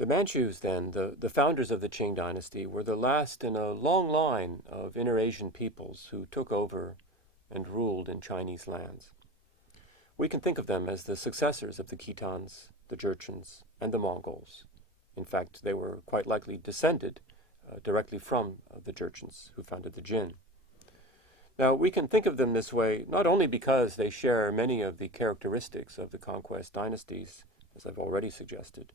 The Manchus, then, the founders of the Qing dynasty, were the last in a long line of inter-Asian peoples who took over and ruled in Chinese lands. We can think of them as the successors of the Khitans, the Jurchens, and the Mongols. In fact, they were quite likely descended directly from the Jurchens who founded the Jin. Now, we can think of them this way not only because they share many of the characteristics of the conquest dynasties, as I've already suggested,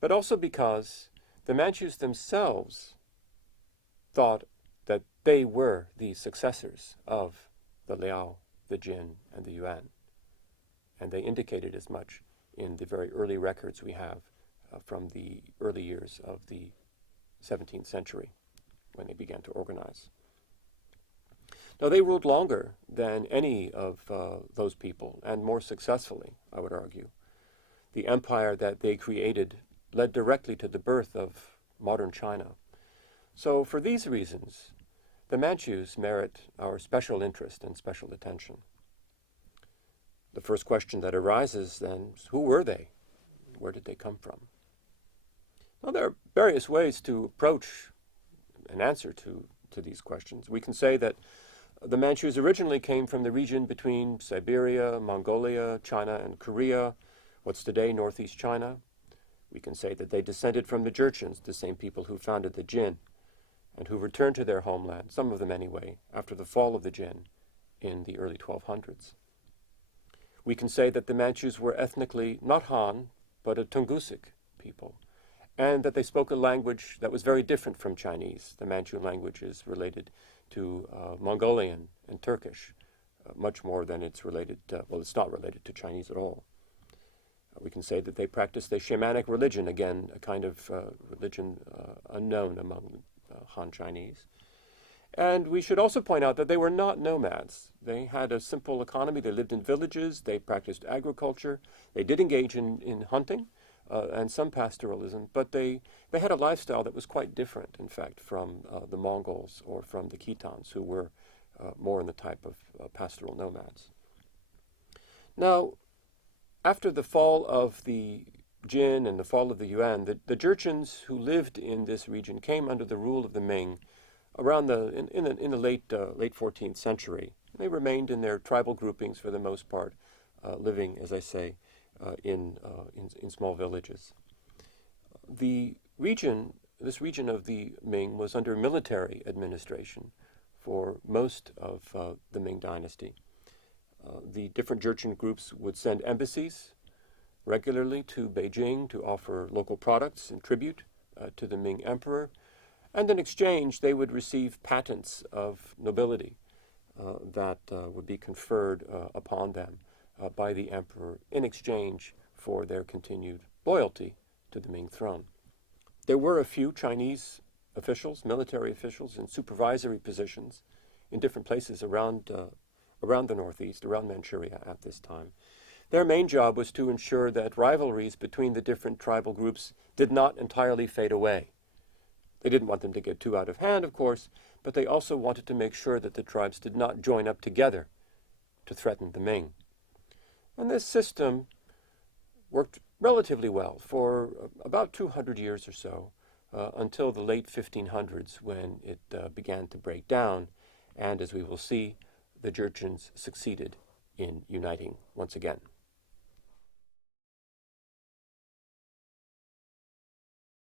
but also because the Manchus themselves thought that they were the successors of the Liao, the Jin, and the Yuan. And they indicated as much in the very early records we have from the early years of the 17th century when they began to organize. Now, they ruled longer than any of those people, and more successfully, I would argue. The empire that they created led directly to the birth of modern China. So for these reasons, the Manchus merit our special interest and special attention. The first question that arises then is, who were they? Where did they come from? Well, there are various ways to approach an answer to these questions. We can say that the Manchus originally came from the region between Siberia, Mongolia, China, and Korea, what's today northeast China. We can say that they descended from the Jurchens, the same people who founded the Jin, and who returned to their homeland, some of them anyway, after the fall of the Jin in the early 1200s. We can say that the Manchus were ethnically not Han, but a Tungusic people, and that they spoke a language that was very different from Chinese. The Manchu language is related to Mongolian and Turkish, much more than it's related, well, it's not related to Chinese at all. We can say that they practiced a shamanic religion, again, a kind of religion unknown among Han Chinese. And we should also point out that they were not nomads. They had a simple economy. They lived in villages. They practiced agriculture. They did engage in hunting and some pastoralism, but they had a lifestyle that was quite different, in fact, from the Mongols or from the Khitans, who were more in the type of pastoral nomads. Now, after the fall of the Jin and the fall of the Yuan, the Jurchens who lived in this region came under the rule of the Ming around in the late 14th century. They remained in their tribal groupings for the most part, living, as I say, in small villages. This region of the Ming was under military administration for most of the Ming dynasty. The different Jurchen groups would send embassies regularly to Beijing to offer local products and tribute to the Ming emperor, and in exchange they would receive patents of nobility that would be conferred upon them by the emperor in exchange for their continued loyalty to the Ming throne. There were a few Chinese officials, military officials, in supervisory positions in different places around the Northeast, around Manchuria at this time. Their main job was to ensure that rivalries between the different tribal groups did not entirely fade away. They didn't want them to get too out of hand, of course, but they also wanted to make sure that the tribes did not join up together to threaten the Ming. And this system worked relatively well for about 200 years or so, until the late 1500s, when it began to break down, and as we will see, the Jurchens succeeded in uniting once again.